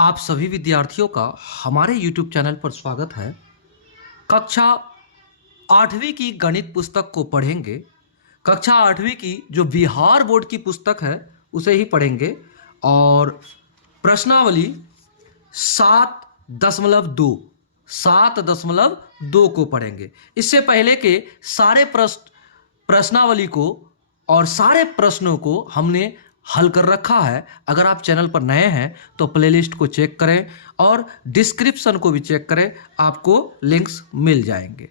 आप सभी विद्यार्थियों का हमारे YouTube चैनल पर स्वागत है। कक्षा 8वीं की गणित पुस्तक को पढ़ेंगे। कक्षा 8वीं की जो बिहार बोर्ड की पुस्तक है उसे ही पढ़ेंगे और प्रश्नावली 7.2 को पढ़ेंगे। इससे पहले के सारे प्रश्नावली को और सारे प्रश्नों को हमने हल कर रखा है। अगर आप चैनल पर नए हैं तो प्लेलिस्ट को चेक करें और डिस्क्रिप्शन को भी चेक करें, आपको लिंक्स मिल जाएंगे।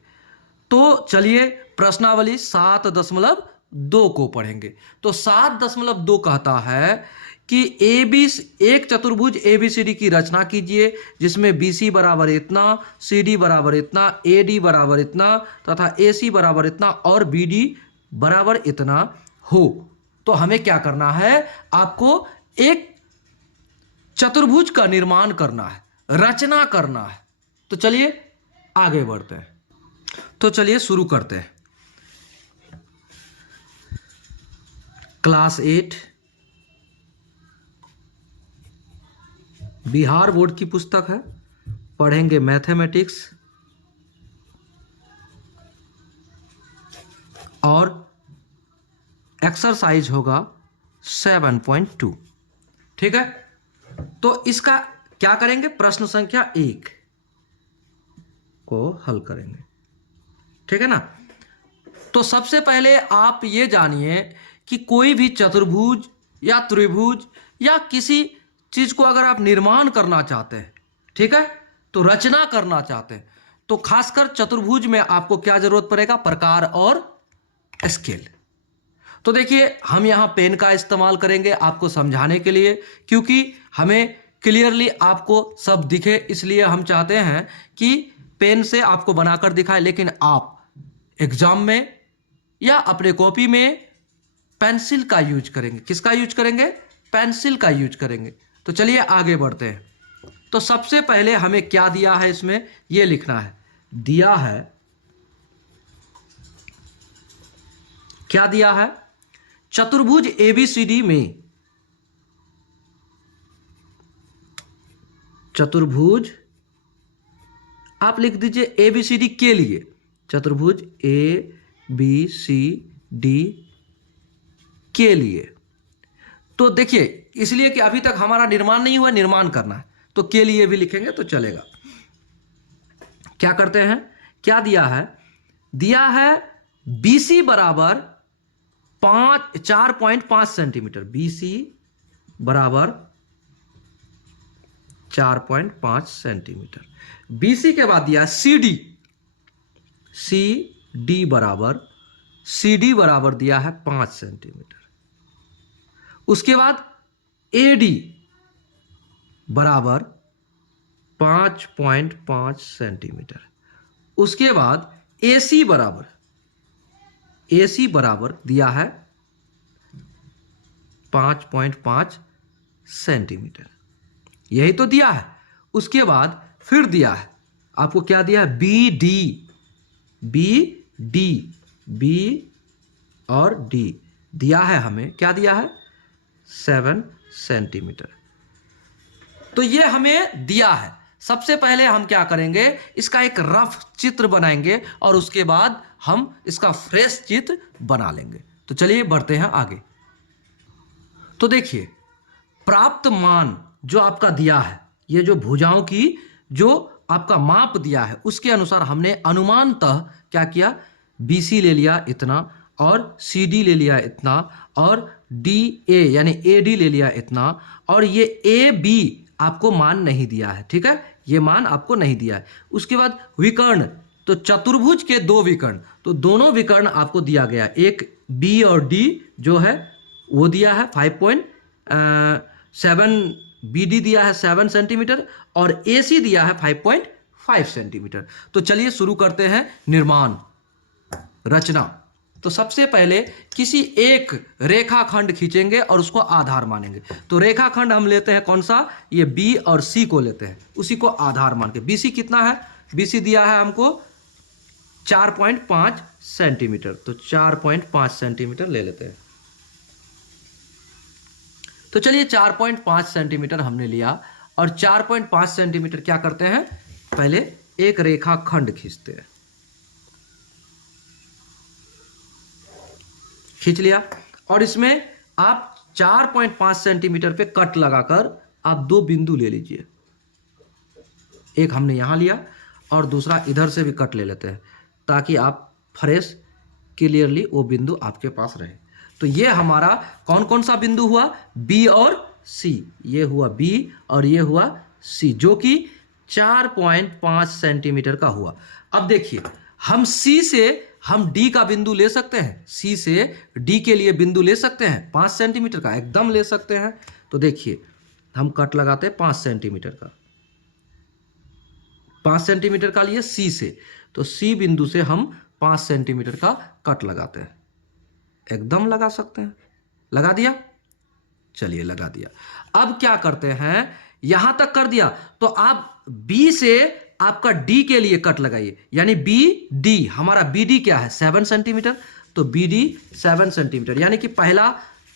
तो चलिए प्रश्नावली 7.2 को पढ़ेंगे। तो 7.2 कहता है कि एक चतुर्भुज ABCD की रचना कीजिए जिसमें BC बराबर इतना, CD बराबर इतना, AD बराबर इतना तथा AC बराबर इतना और BD बराबर इतना हो। तो हमें क्या करना है, आपको एक चतुर्भुज का निर्माण करना है, रचना करना है। तो चलिए आगे बढ़ते हैं। तो चलिए शुरू करते हैं। क्लास 8 बिहार बोर्ड की पुस्तक है, पढ़ेंगे मैथमेटिक्स और एक्सरसाइज होगा 7.2। ठीक है, तो इसका क्या करेंगे, प्रश्न संख्या 1 को हल करेंगे। ठीक है ना। तो सबसे पहले आप ये जानिए कि कोई भी चतुर्भुज या त्रिभुज या किसी चीज को अगर आप निर्माण करना चाहते हैं, ठीक है, तो रचना करना चाहते हैं, तो खासकर चतुर्भुज में आपको क्या जरूरत पड़ेगा, प्रकार और स्केल। तो देखिए हम यहां पेन का इस्तेमाल करेंगे आपको समझाने के लिए, क्योंकि हमें क्लियरली आपको सब दिखे, इसलिए हम चाहते हैं कि पेन से आपको बनाकर दिखाएं। लेकिन आप एग्जाम में या अपने कॉपी में पेंसिल का यूज करेंगे। किसका यूज करेंगे, पेंसिल का यूज करेंगे। तो चलिए आगे बढ़ते हैं। तो सबसे पहले हमें क्या दिया है, इसमें यह लिखना है, दिया है, क्या दिया है, चतुर्भुज ABCD में, चतुर्भुज आप लिख दीजिए ABCD के लिए, चतुर्भुज ABCD के लिए। तो देखिए इसलिए कि अभी तक हमारा निर्माण नहीं हुआ, निर्माण करना है, तो के लिए भी लिखेंगे तो चलेगा। क्या करते हैं, क्या दिया है, दिया है BC बराबर 4.5 सेंटीमीटर, BC बराबर 4.5 सेंटीमीटर। BC के बाद दिया CD, CD बराबर दिया है 5 सेंटीमीटर। उसके बाद AD बराबर 5.5 सेंटीमीटर। उसके बाद AC बराबर दिया है 5.5 सेंटीमीटर। यही तो दिया है। उसके बाद फिर दिया है आपको, क्या दिया है, B और D दिया है हमें, क्या दिया है, 7 सेंटीमीटर। तो ये हमें दिया है। सबसे पहले हम क्या करेंगे, इसका एक रफ चित्र बनाएंगे और उसके बाद हम इसका फ्रेश चित्र बना लेंगे। तो चलिए बढ़ते हैं आगे। तो देखिए प्राप्त मान जो आपका दिया है, ये जो भुजाओं की जो आपका माप दिया है उसके अनुसार हमने अनुमानतः क्या किया, BC ले लिया इतना और CD ले लिया इतना और DA यानी AD ले लिया इतना और ये AB आपको मान नहीं दिया है। ठीक है, ये मान आपको नहीं दिया है। उसके बाद विकर्ण, तो चतुर्भुज के 2 विकर्ण, तो दोनों विकर्ण आपको दिया गया, एक B और D जो है वो दिया है 5.7, BD दिया है 7 सेंटीमीटर और AC दिया है 5.5 सेंटीमीटर। तो चलिए शुरू करते हैं निर्माण, रचना। तो सबसे पहले किसी एक रेखाखंड खींचेंगे और उसको आधार मानेंगे। तो रेखाखंड हम लेते हैं कौन सा, ये B और C को लेते हैं, उसी को आधार मान के। BC कितना है, BC दिया है हमको 4.5 सेंटीमीटर, तो 4.5 सेंटीमीटर ले लेते हैं। तो चलिए 4.5 सेंटीमीटर हमने लिया और 4.5 सेंटीमीटर क्या करते हैं, पहले एक रेखा खंड खींचते हैं। खींच लिया और इसमें आप 4.5 सेंटीमीटर पे कट लगाकर आप दो बिंदु ले लीजिए। एक हमने यहां लिया और दूसरा इधर से भी कट ले लेते हैं ताकि आप फ्रेश क्लियरली वो बिंदु आपके पास रहे। तो ये हमारा कौन कौन सा बिंदु हुआ, बी और सी। ये हुआ बी और ये हुआ सी, जो कि 4.5 सेंटीमीटर का हुआ। अब देखिए हम सी से हम डी का बिंदु ले सकते हैं, सी से डी के लिए बिंदु ले सकते हैं 5 सेंटीमीटर का, एकदम ले सकते हैं। तो देखिए हम कट लगाते हैं 5 सेंटीमीटर का, 5 सेंटीमीटर का लिए सी से, तो सी बिंदु से हम 5 सेंटीमीटर का कट लगाते हैं, एकदम लगा सकते हैं। लगा दिया, चलिए लगा दिया। अब क्या करते हैं, यहां तक कर दिया तो आप बी से आपका डी के लिए कट लगाइए, यानी बी डी, हमारा बी डी क्या है 7 सेंटीमीटर, तो बी डी 7 सेंटीमीटर, यानी कि पहला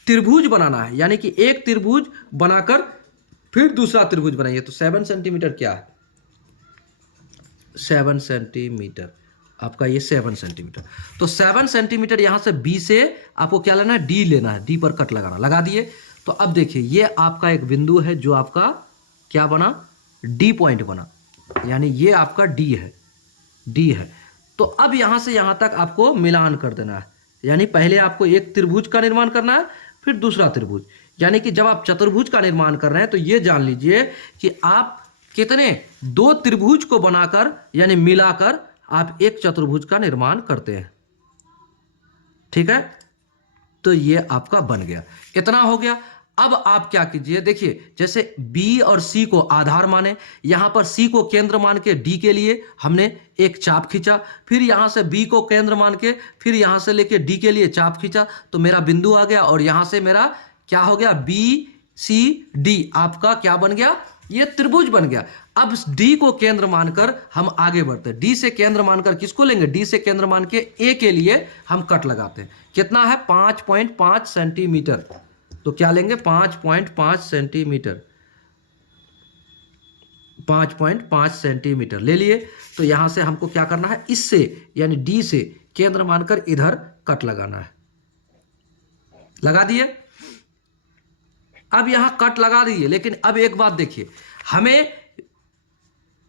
त्रिभुज बनाना है, यानी कि एक त्रिभुज बनाकर फिर दूसरा त्रिभुज बनाइए। तो 7 सेंटीमीटर क्या है, 7 सेंटीमीटर आपका, ये 7 सेंटीमीटर। तो 7 सेंटीमीटर यहां से बी से आपको क्या लेना है, डी लेना है, डी पर कट लगाना। लगा दिए। तो अब देखिए ये आपका एक बिंदु है जो आपका क्या बना, डी पॉइंट बना, यानी ये आपका डी है, डी है। तो अब यहां से यहां तक आपको मिलान कर देना है, यानी पहले आपको एक त्रिभुज का निर्माण करना है फिर दूसरा त्रिभुज, यानी कि जब आप चतुर्भुज का निर्माण कर रहे हैं तो ये जान लीजिए कि आप कितने, दो त्रिभुज को बनाकर यानी मिलाकर आप एक चतुर्भुज का निर्माण करते हैं। ठीक है, तो ये आपका बन गया, इतना हो गया। अब आप क्या कीजिए, देखिए जैसे B और C को आधार माने, यहां पर C को केंद्र मान के D के लिए हमने एक चाप खींचा, फिर यहां से B को केंद्र मान के फिर यहां से लेके D के लिए चाप खींचा, तो मेरा बिंदु आ गया और यहां से मेरा क्या हो गया, B C D आपका क्या बन गया, ये त्रिभुज बन गया। अब D को केंद्र मानकर हम आगे बढ़ते हैं, D से केंद्र मानकर किसको लेंगे, D से केंद्र मान के A के लिए हम कट लगाते हैं। कितना है 5.5 सेंटीमीटर, तो क्या लेंगे 5.5 सेंटीमीटर, 5.5 सेंटीमीटर ले लिए। तो यहां से हमको क्या करना है, इससे यानी डी से केंद्र मानकर इधर कट लगाना है। लगा दिए। अब यहां कट लगा दिए, लेकिन अब एक बात देखिए, हमें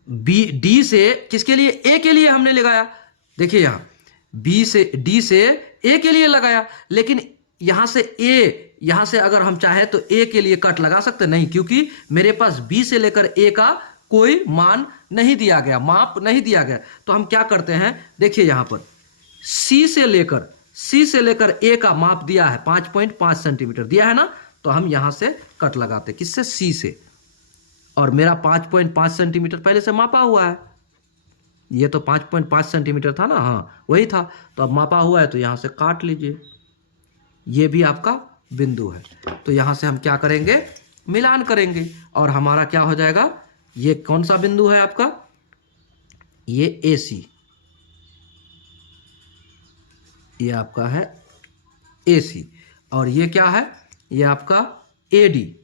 बी डी से किसके लिए, ए के लिए हमने लगाया। देखिए यहां बी से डी से ए के लिए लगाया, लेकिन यहां से ए, यहां से अगर हम चाहे तो ए के लिए कट लगा सकते नहीं, क्योंकि मेरे पास बी से लेकर ए का कोई मान नहीं दिया गया, माप नहीं दिया गया। तो हम क्या करते हैं, देखिए यहां पर सी से लेकर ए का माप दिया है 5.5 सेंटीमीटर दिया है ना, तो हम यहां से कट लगाते, किससे, सी से। और मेरा 5.5 सेंटीमीटर पहले से मापा हुआ है, ये तो 5.5 सेंटीमीटर था ना, हाँ वही था, तो अब मापा हुआ है तो यहां से काट लीजिए। ये भी आपका बिंदु है, तो यहां से हम क्या करेंगे, मिलान करेंगे और हमारा क्या हो जाएगा, ये कौन सा बिंदु है आपका, ये ए सी, ये आपका है ए सी, और ये क्या है, ये आपका ए डी,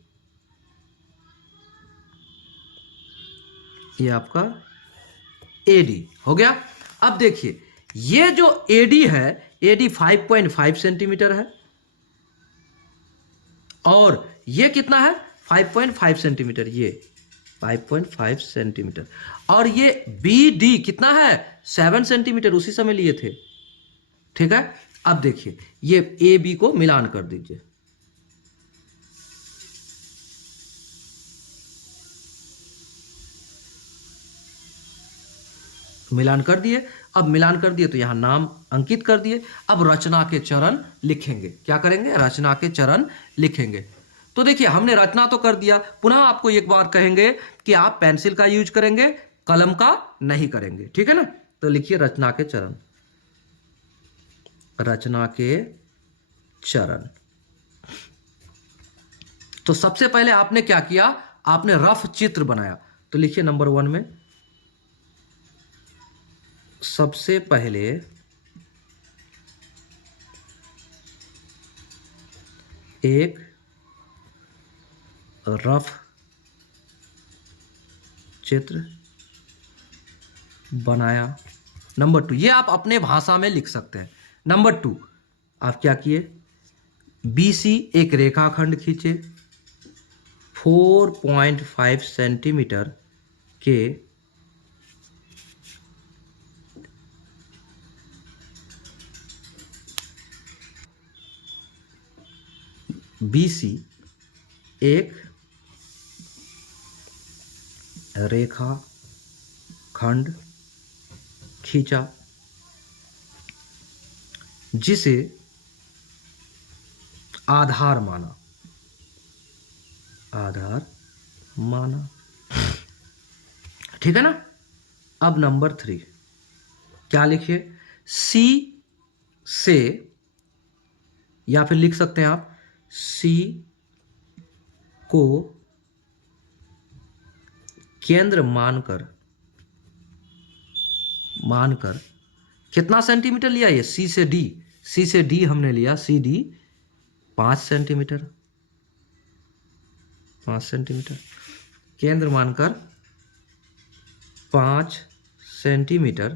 ये आपका ए डी हो गया। अब देखिए ये जो ए डी है, ए डी 5.5 सेंटीमीटर है और ये कितना है 5.5 सेंटीमीटर, ये 5.5 सेंटीमीटर, और ये बी डी कितना है 7 सेंटीमीटर, उसी समय लिए थे। ठीक है, अब देखिए ये ए बी को मिलान कर दीजिए, मिलान कर दिए। अब मिलान कर दिए तो यहां नाम अंकित कर दिए। अब रचना के चरण लिखेंगे, क्या करेंगे, रचना के चरण लिखेंगे। तो देखिए हमने रचना तो कर दिया, पुनः आपको एक बार कहेंगे कि आप पेंसिल का यूज करेंगे, कलम का नहीं करेंगे, ठीक है ना। तो लिखिए रचना के चरण, रचना के चरण। तो सबसे पहले आपने क्या किया, आपने रफ चित्र बनाया। तो लिखिए नंबर 1 में सबसे पहले एक रफ चित्र बनाया। नंबर 2, ये आप अपने भाषा में लिख सकते हैं। नंबर 2, आप क्या किए, BC एक रेखाखंड खींचे 4.5 सेंटीमीटर के BC एक रेखाखंड खींचा जिसे आधार माना, ठीक है ना। अब नंबर 3 क्या लिखिए, C से, या फिर लिख सकते हैं आप C को केंद्र मानकर कितना सेंटीमीटर लिया, ये C से D हमने लिया, CD 5 सेंटीमीटर, केंद्र मानकर 5 सेंटीमीटर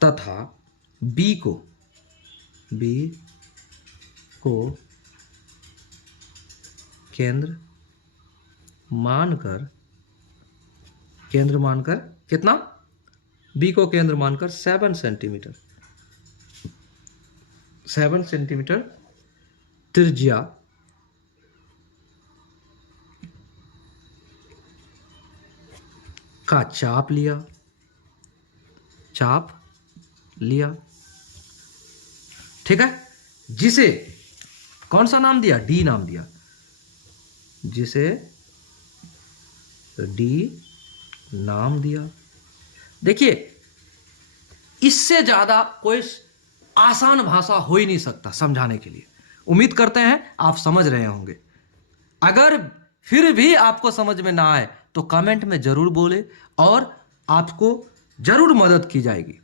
तथा B को केंद्र मानकर कितना, B को केंद्र मानकर 7 सेंटीमीटर त्रिज्या का चाप लिया, ठीक है, जिसे कौन सा नाम दिया, D नाम दिया, जिसे D नाम दिया। देखिए, इससे ज्यादा कोई आसान भाषा हो ही नहीं सकता समझाने के लिए। उम्मीद करते हैं आप समझ रहे होंगे। अगर फिर भी आपको समझ में ना आए तो कमेंट में जरूर बोले और आपको जरूर मदद की जाएगी।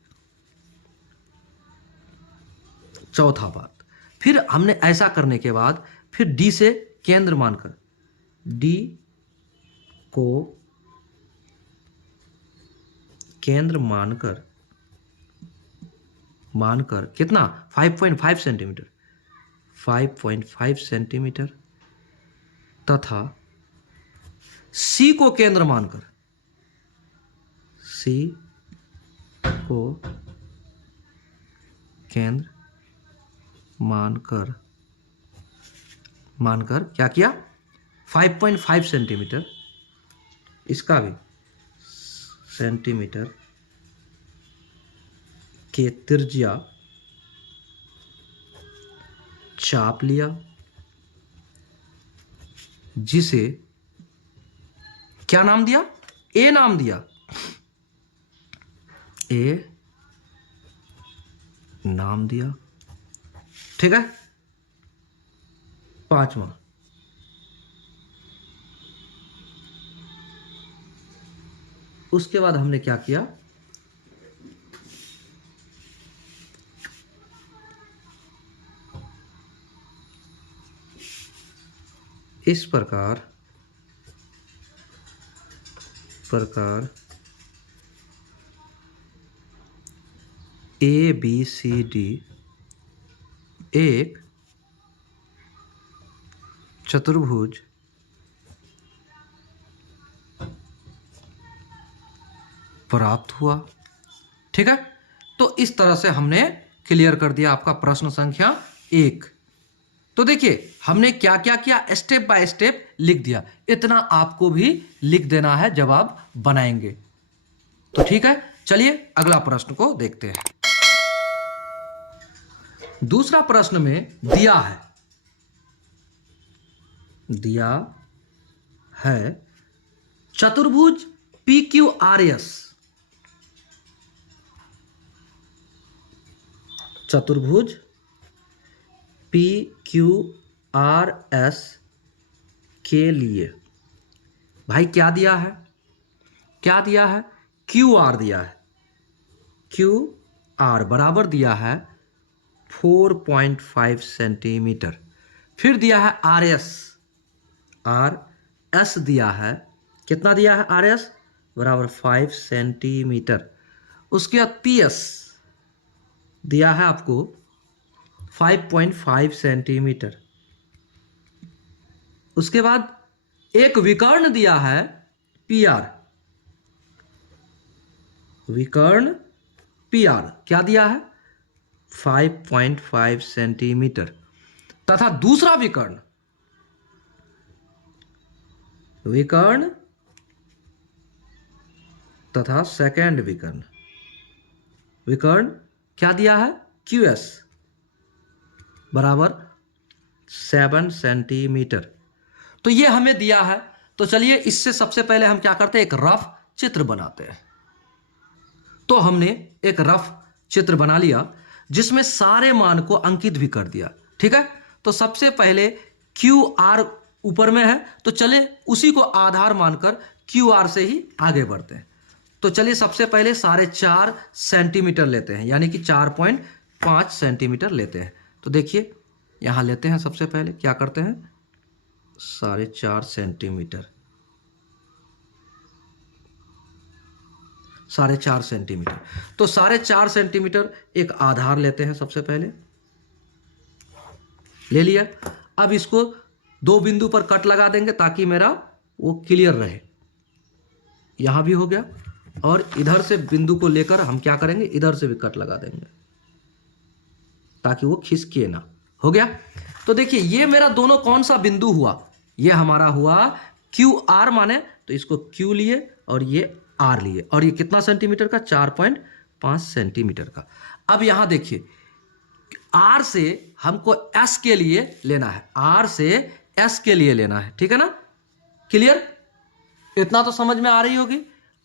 चौथा बात, फिर हमने ऐसा करने के बाद फिर D से केंद्र मानकर, D को केंद्र मानकर कितना, 5.5 सेंटीमीटर तथा C को केंद्र मानकर क्या किया, 5.5 सेंटीमीटर, इसका भी सेंटीमीटर के त्रिज्या चाप लिया, जिसे क्या नाम दिया, A नाम दिया, ठीक है। पांचवा, उसके बाद हमने क्या किया, इस प्रकार ABCD एक चतुर्भुज प्राप्त हुआ, ठीक है। तो इस तरह से हमने क्लियर कर दिया आपका प्रश्न संख्या 1। तो देखिए हमने क्या क्या किया, स्टेप बाय स्टेप लिख दिया। इतना आपको भी लिख देना है जब आप बनाएंगे। तो ठीक है, चलिए अगला प्रश्न को देखते हैं। दूसरा प्रश्न में दिया है चतुर्भुज PQRS, चतुर्भुज PQRS के लिए भाई क्या दिया है, QR दिया है, QR बराबर दिया है 4.5 सेंटीमीटर। फिर दिया है RS दिया है कितना दिया है आर एस बराबर 5 सेंटीमीटर। उसके बाद पी एस दिया है आपको 5.5 सेंटीमीटर। उसके बाद एक विकर्ण दिया है पी आर, विकर्ण पी आर क्या दिया है 5.5 सेंटीमीटर। तथा दूसरा विकर्ण, विकर्ण तथा सेकेंड विकर्ण, विकर्ण क्या दिया है क्यू एस बराबर 7 सेंटीमीटर। तो ये हमें दिया है। तो चलिए इससे सबसे पहले हम क्या करते हैं, एक रफ चित्र बनाते हैं। तो हमने एक रफ चित्र बना लिया जिसमें सारे मान को अंकित भी कर दिया। ठीक है, तो सबसे पहले क्यू आर ऊपर में है, तो चले उसी को आधार मानकर क्यू आर से ही आगे बढ़ते हैं। तो चलिए सबसे पहले 4.5 सेंटीमीटर लेते हैं, यानी कि 4.5 सेंटीमीटर लेते हैं। तो देखिए यहां लेते हैं, सबसे पहले क्या करते हैं 4.5 सेंटीमीटर, 4.5 सेंटीमीटर। तो 4.5 सेंटीमीटर एक आधार लेते हैं, सबसे पहले ले लिया। अब इसको दो बिंदु पर कट लगा देंगे ताकि मेरा वो क्लियर रहे। यहां भी हो गया, और इधर से बिंदु को लेकर हम क्या करेंगे, इधर से भी कट लगा देंगे ताकि वो खिसके ना। हो गया। तो देखिए ये मेरा दोनों कौन सा बिंदु हुआ, ये हमारा हुआ क्यू आर माने, तो इसको क्यू लिए और ये आर लिए, और ये कितना सेंटीमीटर का 4.5 सेंटीमीटर का। अब यहां देखिए आर से हमको एस के लिए लेना है, आर से एस के लिए लेना है। ठीक है ना, क्लियर, इतना तो समझ में आ रही होगी।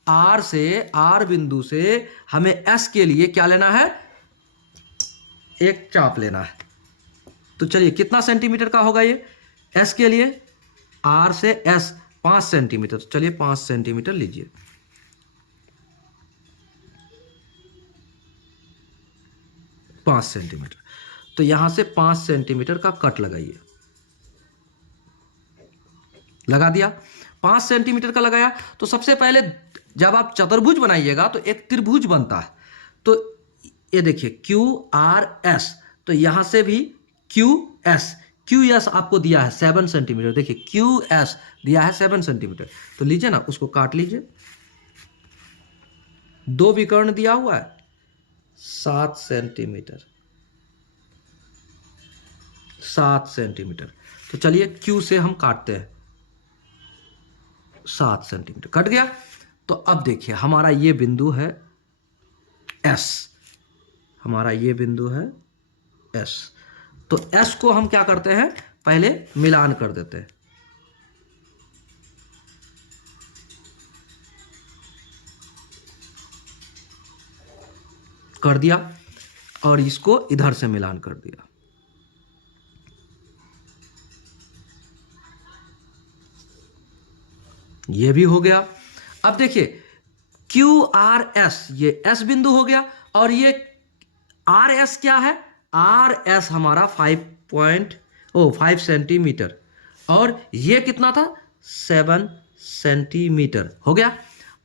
आर से, आर बिंदु से हमें एस के लिए क्या लेना है, एक चाप लेना है। तो चलिए कितना सेंटीमीटर का होगा ये एस के लिए, आर से एस 5 सेंटीमीटर। तो चलिए 5 सेंटीमीटर लीजिए। पांच सेंटीमीटर, तो यहां से 5 सेंटीमीटर का कट लगाइए। लगा दिया, 5 सेंटीमीटर का लगाया। तो सबसे पहले जब आप चतुर्भुज बनाइएगा तो एक त्रिभुज बनता है। तो ये देखिए क्यू आर एस, तो यहां से भी क्यू एस, क्यू एस आपको दिया है 7 सेंटीमीटर। देखिए क्यू एस दिया है 7 सेंटीमीटर। तो लीजिए ना, उसको काट लीजिए। दो विकर्ण दिया हुआ है 7 सेंटीमीटर, 7 सेंटीमीटर। तो चलिए क्यू से हम काटते हैं, 7 सेंटीमीटर कट गया। तो अब देखिए हमारा ये बिंदु है एस, हमारा ये बिंदु है एस। तो एस को हम क्या करते हैं, पहले मिलान कर देते हैं। कर दिया, और इसको इधर से मिलान कर दिया। ये भी हो गया। अब देखिए क्यू आर एस, ये एस बिंदु हो गया, और ये आर एस क्या है, आर एस हमारा 5 सेंटीमीटर, और ये कितना था 7 सेंटीमीटर। हो गया।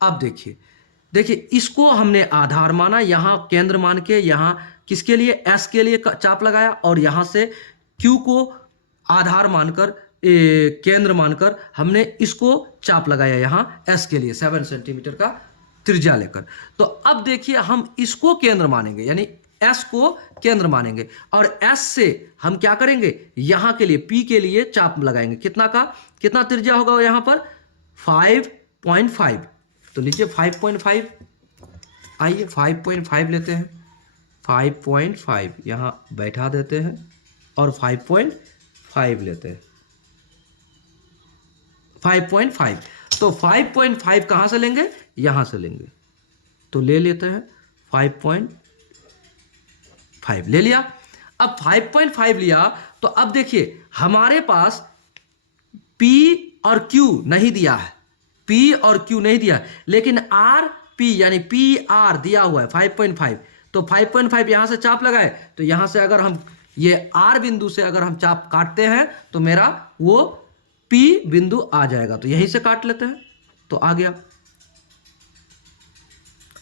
अब देखिए, देखिए इसको हमने आधार माना, यहां केंद्र मान के, यहां किसके लिए, एस के लिए चाप लगाया, और यहां से क्यू को आधार मानकर, केंद्र मानकर हमने इसको चाप लगाया यहां एस के लिए 7 सेंटीमीटर का त्रिज्या लेकर। तो अब देखिए हम इसको केंद्र मानेंगे, यानी एस को केंद्र मानेंगे, और एस से हम क्या करेंगे, यहां के लिए पी के लिए चाप लगाएंगे। कितना का, कितना त्रिज्या होगा यहां पर 5.5। तो लीजिए 5.5, आइए 5.5 लेते हैं, 5.5 यहां बैठा देते हैं, और 5.5 लेते हैं, 5.5। तो 5.5 कहां से लेंगे, यहां से लेंगे। तो ले लेते हैं 5.5 ले लिया। अब 5.5 लिया, तो अब देखिए हमारे पास P और Q नहीं दिया है, P और Q नहीं दिया, लेकिन R P यानी PR दिया हुआ है 5.5। तो 5.5 यहां से चाप लगाए, तो यहां से अगर हम ये R बिंदु से अगर हम चाप काटते हैं तो मेरा वो P बिंदु आ जाएगा। तो यहीं से काट लेते हैं, तो आ गया।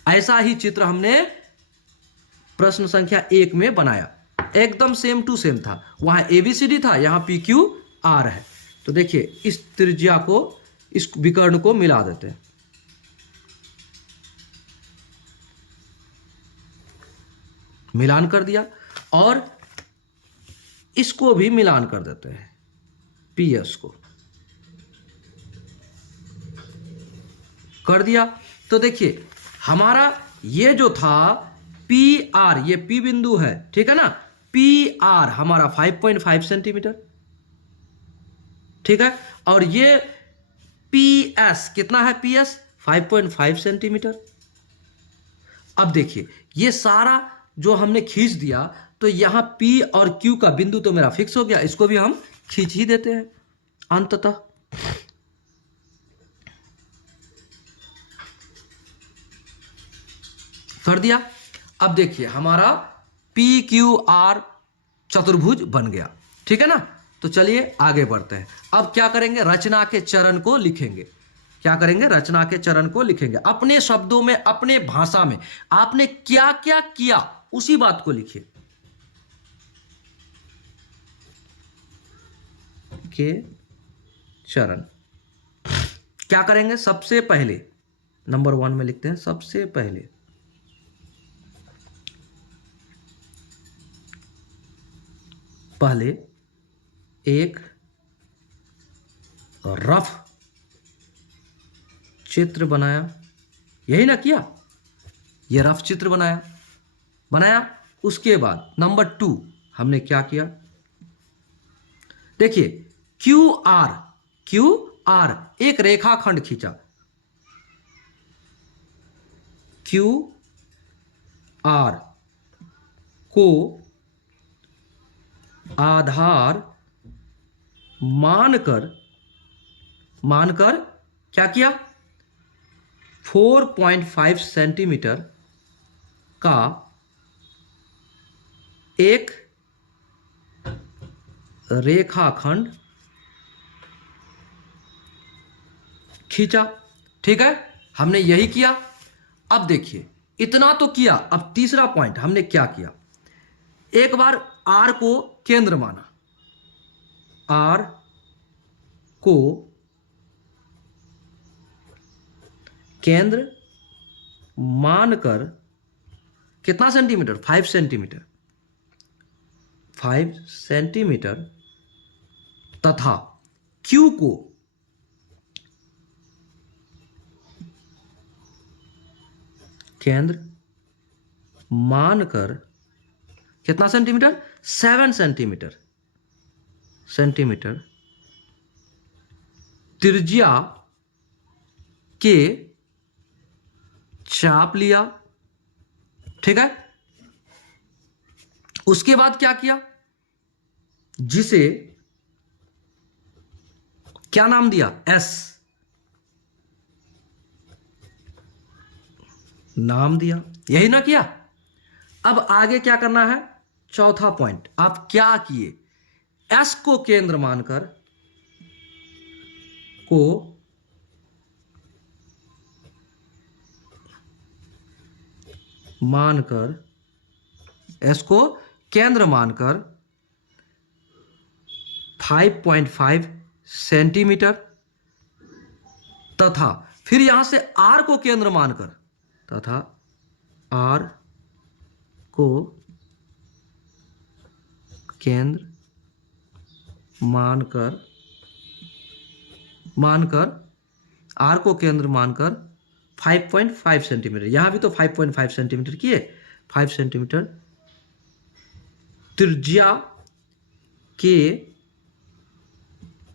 ऐसा ही चित्र हमने प्रश्न संख्या 1 में बनाया, एकदम सेम टू सेम था। वहां ABCD था, यहां PQR है। तो देखिए इस त्रिज्या को, इस विकर्ण को मिला देते हैं। मिलान कर दिया और इसको भी मिलान कर देते हैं, PS को कर दिया। तो देखिए हमारा ये जो था PR, ये P बिंदु है, ठीक है ना। PR हमारा 5.5 सेंटीमीटर, ठीक है। और ये PS कितना है, PS 5.5 सेंटीमीटर। अब देखिए ये सारा जो हमने खींच दिया, तो यहां P और Q का बिंदु तो मेरा फिक्स हो गया, इसको भी हम खींच ही देते हैं अंततः। कर दिया। अब देखिए हमारा PQR चतुर्भुज बन गया, ठीक है ना। तो चलिए आगे बढ़ते हैं। अब क्या करेंगे, रचना के चरण को लिखेंगे। क्या करेंगे, रचना के चरण को लिखेंगे अपने शब्दों में, अपने भाषा में। आपने क्या क्या किया उसी बात को लिखिए। के चरण क्या करेंगे, सबसे पहले नंबर 1 में लिखते हैं, सबसे पहले एक रफ चित्र बनाया। यही ना किया, ये रफ चित्र बनाया। उसके बाद नंबर 2 हमने क्या किया, देखिए QR एक रेखाखंड खींचा। QR को आधार मानकर क्या किया, 4.5 सेंटीमीटर का एक रेखाखंड खींचा, ठीक है। हमने यही किया। अब देखिए इतना तो किया, अब तीसरा पॉइंट हमने क्या किया, एक बार R को केंद्र माना, R को केंद्र मानकर कितना सेंटीमीटर, 5 सेंटीमीटर तथा Q को केंद्र मानकर कितना सेंटीमीटर, 7 सेंटीमीटर त्रिज्या के चाप लिया, ठीक है। उसके बाद क्या किया, जिसे क्या नाम दिया, S नाम दिया। यही ना किया। अब आगे क्या करना है, चौथा पॉइंट आप क्या किए, S को केंद्र मानकर S को केंद्र मानकर 5.5 सेंटीमीटर तथा फिर यहां से R को केंद्र मानकर तथा R को केंद्र मानकर R को केंद्र मानकर 5.5 सेंटीमीटर, यहां भी तो 5.5 सेंटीमीटर किए, 5 सेंटीमीटर त्रिज्या के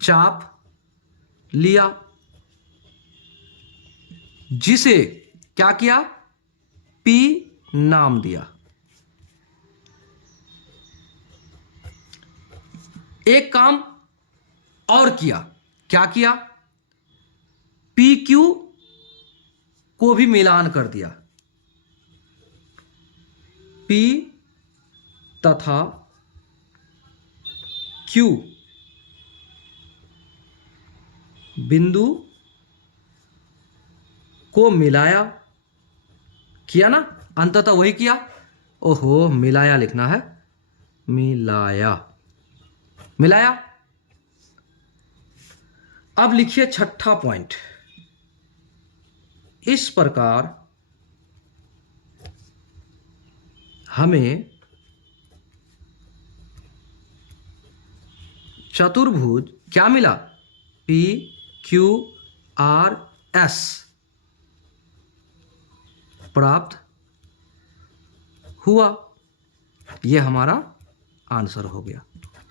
चाप लिया, जिसे क्या किया, P नाम दिया। एक काम और किया, क्या किया, PQ को भी मिलान कर दिया, P तथा Q बिंदु को मिलाया, किया ना, अंततः वही किया। ओहो, मिलाया लिखना है, मिलाया, मिलाया। अब लिखिए छठा पॉइंट, इस प्रकार हमें चतुर्भुज क्या मिला, पी क्यू आर एस प्राप्त हुआ। यह हमारा आंसर हो गया।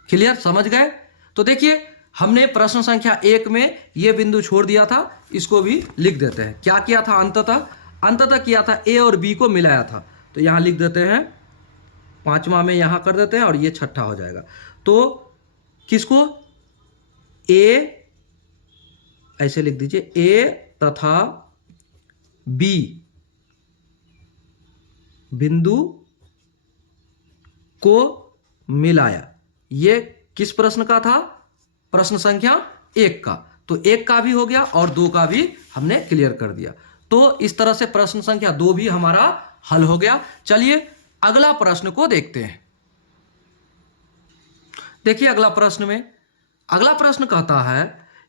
क्लियर, समझ गए? तो देखिए, हमने प्रश्न संख्या 1 में यह बिंदु छोड़ दिया था, इसको भी लिख देते हैं। क्या किया था? अंततः किया था, ए और बी को मिलाया था, तो यहां लिख देते हैं, पांचवा में यहां कर देते हैं और ये छठा हो जाएगा। तो किसको? ए ऐसे लिख दीजिए, ए तथा बी बिंदु को मिलाया। ये किस प्रश्न का था? प्रश्न संख्या 1 का। तो 1 का भी हो गया और 2 का भी हमने क्लियर कर दिया। तो इस तरह से प्रश्न संख्या 2 भी हमारा हल हो गया। चलिए अगला प्रश्न को देखते हैं। देखिए अगला प्रश्न कहता है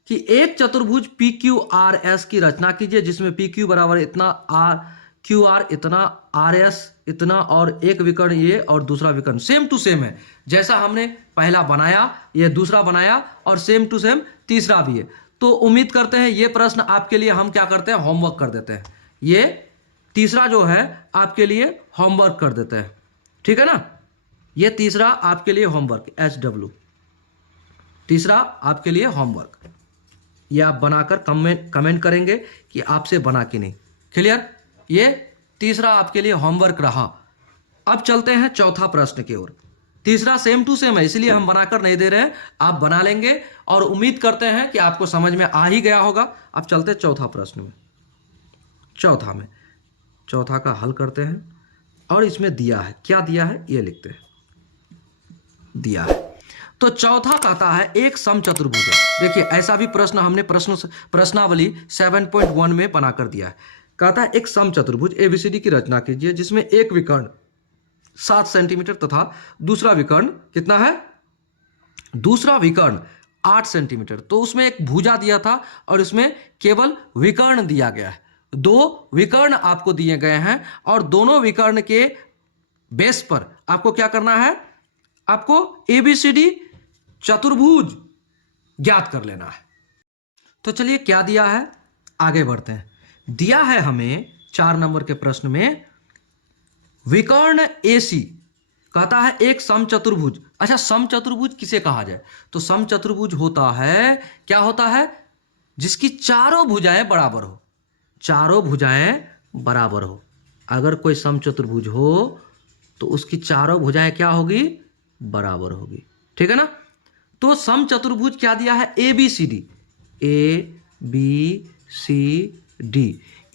कि एक चतुर्भुज पी क्यू आर एस की रचना कीजिए, जिसमें पी क्यू बराबर इतना, आर क्यू आर इतना, आर एस इतना, और एक विकर्ण ये और दूसरा विकर्ण सेम टू सेम है। जैसा हमने पहला बनाया, ये दूसरा बनाया और सेम टू सेम तीसरा भी है। तो उम्मीद करते हैं ये प्रश्न आपके लिए हम क्या करते हैं, होमवर्क कर देते हैं। ये तीसरा जो है आपके लिए होमवर्क कर देते हैं, ठीक है ना। ये तीसरा आपके लिए होमवर्क, HW तीसरा आपके लिए होमवर्क। ये आप बनाकर कमेंट करेंगे कि आपसे बना कि नहीं। क्लियर, ये तीसरा आपके लिए होमवर्क रहा। अब चलते हैं चौथा प्रश्न की ओर। तीसरा सेम टू सेम है, इसलिए हम बनाकर नहीं दे रहे हैं, आप बना लेंगे और उम्मीद करते हैं कि आपको समझ में आ ही गया होगा। अब चलते हैं चौथा प्रश्न में। चौथा का हल करते हैं और इसमें दिया है, क्या दिया है ये लिखते हैं, दिया है। तो चौथा कहता है एक समचतुर्भुज है। देखिए ऐसा भी प्रश्न हमने प्रश्नावली 7.1 में बनाकर दिया है। कहता है एक समचतुर्भुज एबीसीडी की रचना कीजिए, जिसमें एक विकर्ण 7 सेंटीमीटर तथा दूसरा विकर्ण कितना है, दूसरा विकर्ण 8 सेंटीमीटर। तो उसमें एक भुजा दिया था और इसमें केवल विकर्ण दिया गया है। 2 विकर्ण आपको दिए गए हैं और दोनों विकर्ण के बेस पर आपको क्या करना है, आपको एबीसीडी चतुर्भुज ज्ञात कर लेना है। तो चलिए क्या दिया है, आगे बढ़ते हैं। दिया है हमें 4 नंबर के प्रश्न में विकर्ण AC, कहता है एक समचतुर्भुज। अच्छा, समचतुर्भुज किसे कहा जाए? तो समचतुर्भुज होता है, क्या होता है, जिसकी चारों भुजाएं बराबर हो, चारों भुजाएं बराबर हो। अगर कोई समचतुर्भुज हो तो उसकी चारों भुजाएं क्या होगी, बराबर होगी, ठीक है ना। तो समचतुर्भुज क्या दिया है, ABCD, ABCD।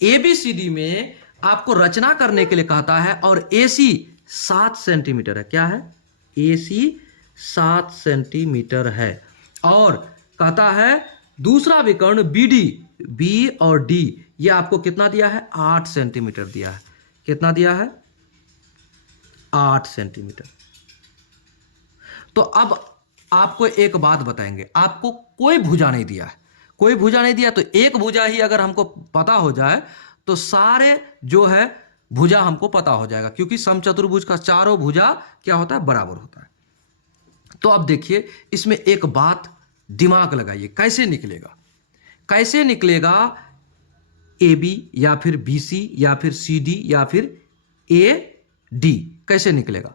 ABCD में आपको रचना करने के लिए कहता है और AC 7 सेंटीमीटर है। क्या है, AC 7 सेंटीमीटर है। और कहता है दूसरा विकर्ण BD, B और D ये आपको कितना दिया है, 8 सेंटीमीटर दिया है। कितना दिया है, 8 सेंटीमीटर। तो अब आपको एक बात बताएंगे, आपको कोई भुजा नहीं दिया है, कोई भुजा नहीं दिया, तो एक भुजा ही अगर हमको पता हो जाए तो सारे जो है भुजा हमको पता हो जाएगा, क्योंकि समचतुर्भुज का चारों भुजा क्या होता है, बराबर होता है। तो अब देखिए इसमें एक बात दिमाग लगाइए, कैसे निकलेगा, कैसे निकलेगा AB या फिर BC या फिर CD या फिर AD, कैसे निकलेगा।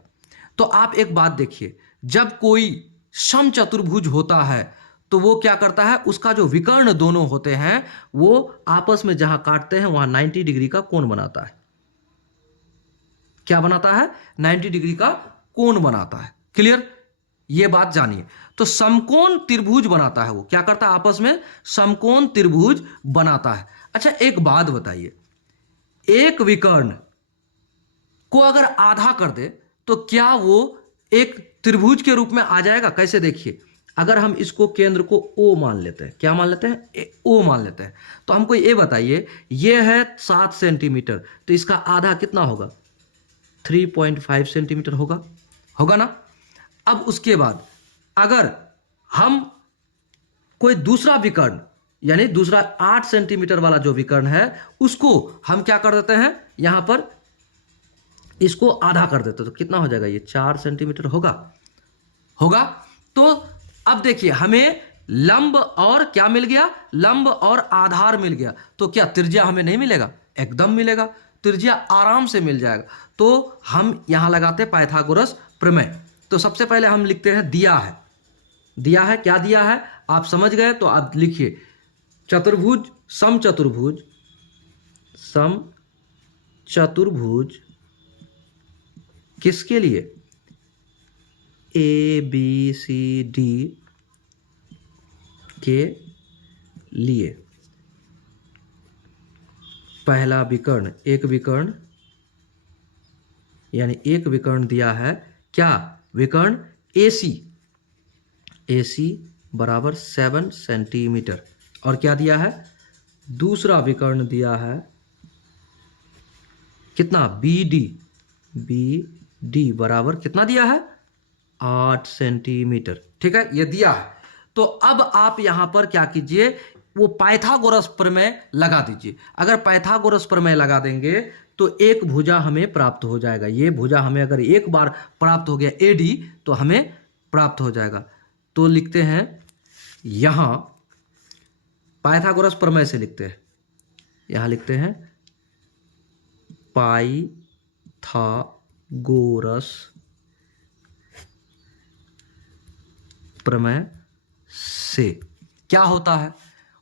तो आप एक बात देखिए, जब कोई समचतुर्भुज होता है तो वो क्या करता है, उसका जो विकर्ण दोनों होते हैं वो आपस में जहां काटते हैं वहां 90 डिग्री का कोण बनाता है। क्या बनाता है, 90 डिग्री का कोण बनाता है। क्लियर, ये बात जानिए। तो समकोण त्रिभुज बनाता है, वो क्या करता है, आपस में समकोण त्रिभुज बनाता है। अच्छा एक बात बताइए, एक विकर्ण को अगर आधा कर दे तो क्या वो एक त्रिभुज के रूप में आ जाएगा? कैसे, देखिए अगर हम इसको केंद्र को O मान लेते हैं, क्या मान लेते हैं, O मान लेते हैं, तो हमको ये बताइए, ये है 7 सेंटीमीटर, तो इसका आधा कितना होगा, 3.5 सेंटीमीटर होगा, होगा ना। अब उसके बाद अगर हम कोई दूसरा विकर्ण, यानी दूसरा 8 सेंटीमीटर वाला जो विकर्ण है, उसको हम क्या कर देते हैं, यहां पर इसको आधा कर देते, तो कितना हो जाएगा, ये 4 सेंटीमीटर होगा, होगा। तो अब देखिए हमें लंब और क्या मिल गया, लंब और आधार मिल गया, तो क्या त्रिज्या हमें नहीं मिलेगा, एकदम मिलेगा, त्रिज्या आराम से मिल जाएगा। तो हम यहां लगाते हैं पाइथागोरस प्रमेय। तो सबसे पहले हम लिखते हैं दिया है, दिया है, क्या दिया है आप समझ गए, तो आप लिखिए चतुर्भुज, समचतुर्भुज, समचतुर्भुज किसके लिए, ABCD के लिए। पहला विकर्ण, एक विकर्ण, यानी एक विकर्ण दिया है, क्या, विकर्ण AC बराबर 7 सेंटीमीटर, और क्या दिया है, दूसरा विकर्ण दिया है कितना, BD बराबर कितना दिया है, 8 सेंटीमीटर, ठीक है, ये दिया है। तो अब आप यहां पर क्या कीजिए, वो पाइथागोरस प्रमेय लगा दीजिए। अगर पाइथागोरस प्रमेय लगा देंगे तो एक भुजा हमें प्राप्त हो जाएगा, ये भुजा हमें अगर एक बार प्राप्त हो गया AD, तो हमें प्राप्त हो जाएगा। तो लिखते हैं यहां, पाइथागोरस प्रमेय से लिखते हैं, यहां लिखते हैं पाइथागोरस प्रमेय से क्या होता है,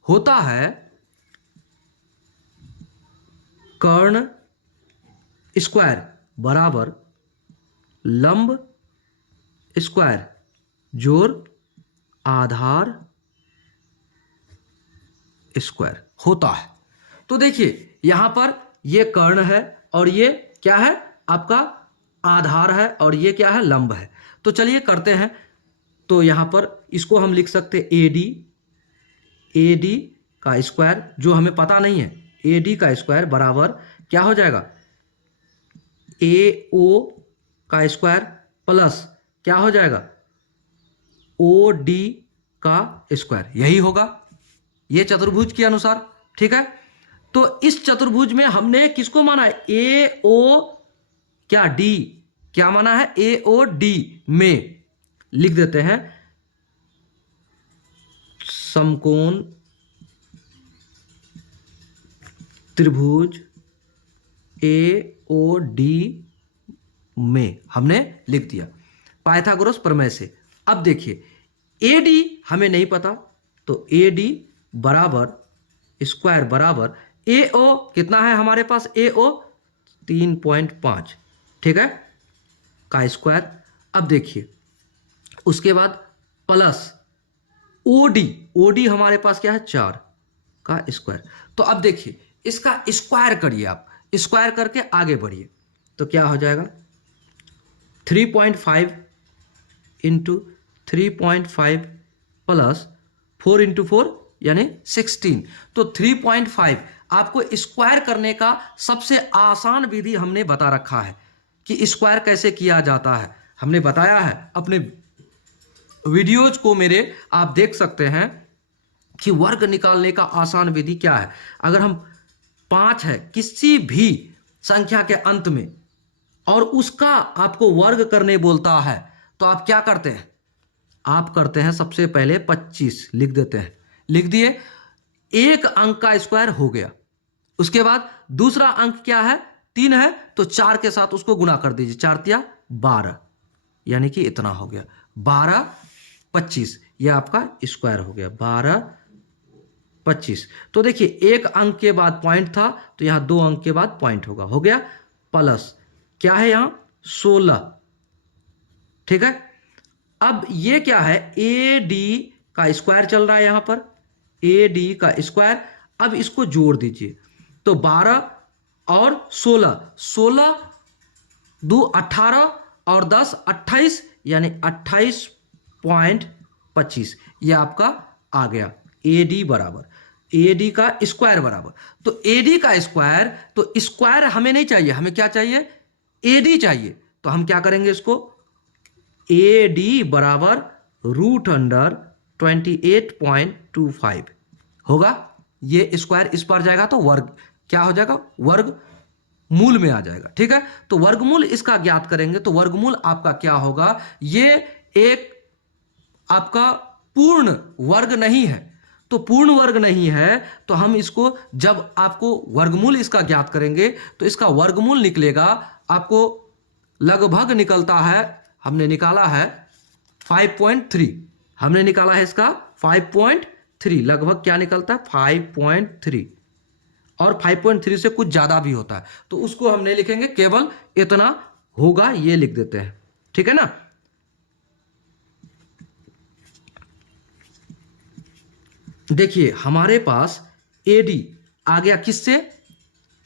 होता है कर्ण स्क्वायर बराबर लंब स्क्वायर जोड़ आधार स्क्वायर होता है। तो देखिए यहां पर ये कर्ण है और ये क्या है, आपका आधार है, और ये क्या है, लंब है। तो चलिए करते हैं। तो यहां पर इसको हम लिख सकते हैं AD का स्क्वायर, जो हमें पता नहीं है, AD का स्क्वायर बराबर क्या हो जाएगा, AO का स्क्वायर प्लस क्या हो जाएगा, OD का स्क्वायर, यही होगा ये चतुर्भुज के अनुसार, ठीक है। तो इस चतुर्भुज में हमने किसको माना है, AO क्या D, क्या माना है, AOD में लिख देते हैं समकोण त्रिभुज AOD में हमने लिख दिया पाइथागोरस प्रमेय से। अब देखिए AD हमें नहीं पता, तो AD बराबर स्क्वायर बराबर AO कितना है हमारे पास, AO 3.5, ठीक है, का स्क्वायर। अब देखिए उसके बाद प्लस OD हमारे पास क्या है, 4 का स्क्वायर। तो अब देखिए इसका स्क्वायर करिए, आप स्क्वायर करके आगे बढ़िए, तो क्या हो जाएगा, 3.5 इंटू 3.5 प्लस 4 इंटू 4 यानी 16। तो 3.5 आपको स्क्वायर करने का सबसे आसान विधि हमने बता रखा है कि स्क्वायर कैसे किया जाता है, हमने बताया है अपने वीडियोज को मेरे, आप देख सकते हैं कि वर्ग निकालने का आसान विधि क्या है। अगर हम 5 है किसी भी संख्या के अंत में और उसका आपको वर्ग करने बोलता है, तो आप क्या करते हैं, आप करते हैं सबसे पहले 25 लिख देते हैं, लिख दिए, एक अंक का स्क्वायर हो गया। उसके बाद दूसरा अंक क्या है, 3 है, तो 4 के साथ उसको गुणा कर दीजिए, 4 तिया 12, यानी कि इतना हो गया 12 25, यह आपका स्क्वायर हो गया 12 25। तो देखिए एक अंक के बाद पॉइंट था, तो यहां 2 अंक के बाद पॉइंट होगा, हो गया प्लस क्या है यहां 16, ठीक है। अब ये क्या है, AD का स्क्वायर चल रहा है यहां पर, AD का स्क्वायर। अब इसको जोड़ दीजिए, तो 12 और 16, 16 2 18 और 10 28, यानी 28.5 25, ये आपका आ गया AD बराबर, AD का स्क्वायर बराबर, तो AD का स्क्वायर, तो स्क्वायर हमें नहीं चाहिए, हमें क्या चाहिए, AD चाहिए। तो हम क्या करेंगे इसको, AD बराबर √28.25 होगा। ये स्क्वायर इस पार जाएगा तो वर्ग क्या हो जाएगा, वर्ग मूल में आ जाएगा। ठीक है, तो वर्गमूल इसका ज्ञात करेंगे तो वर्गमूल आपका क्या होगा, ये एक आपका पूर्ण वर्ग नहीं है, तो पूर्ण वर्ग नहीं है तो हम इसको, जब आपको वर्गमूल इसका ज्ञात करेंगे तो इसका वर्गमूल निकलेगा आपको, लगभग निकलता है, हमने निकाला है 5.3, हमने निकाला है इसका 5.3, लगभग क्या निकलता है 5.3, और 5.3 से कुछ ज्यादा भी होता है, तो उसको हमने लिखेंगे केवल इतना होगा, ये लिख देते हैं। ठीक है ना, देखिए हमारे पास AD आ गया, किससे,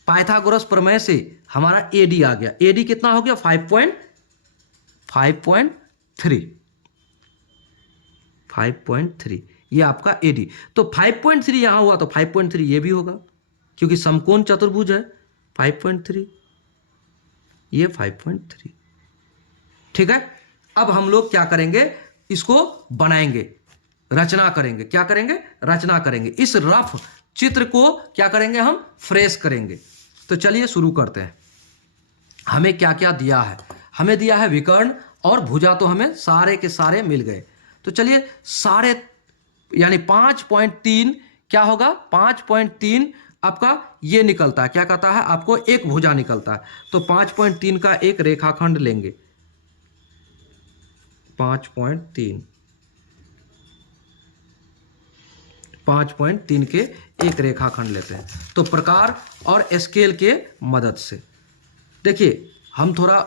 पाइथागोरस प्रमेय से हमारा AD आ गया। AD कितना हो गया 5.3, ये आपका AD। तो 5.3 यहां हुआ तो 5.3 ये भी होगा, क्योंकि समकोण चतुर्भुज है 5.3, ये 5.3। ठीक है, अब हम लोग क्या करेंगे, इसको बनाएंगे, रचना करेंगे, क्या करेंगे, रचना करेंगे, इस रफ चित्र को क्या करेंगे, हम फ्रेश करेंगे। तो चलिए शुरू करते हैं। हमें क्या क्या दिया है, हमें दिया है विकर्ण और भुजा, तो हमें सारे के सारे मिल गए। तो चलिए सारे, यानी 5.3 क्या होगा, 5.3 आपका ये निकलता है, क्या कहता है आपको, एक भुजा निकलता है। तो 5.3 का एक रेखाखंड लेंगे, 5.3 के एक रेखाखंड लेते हैं। तो प्रकार और स्केल के मदद से देखिए, हम थोड़ा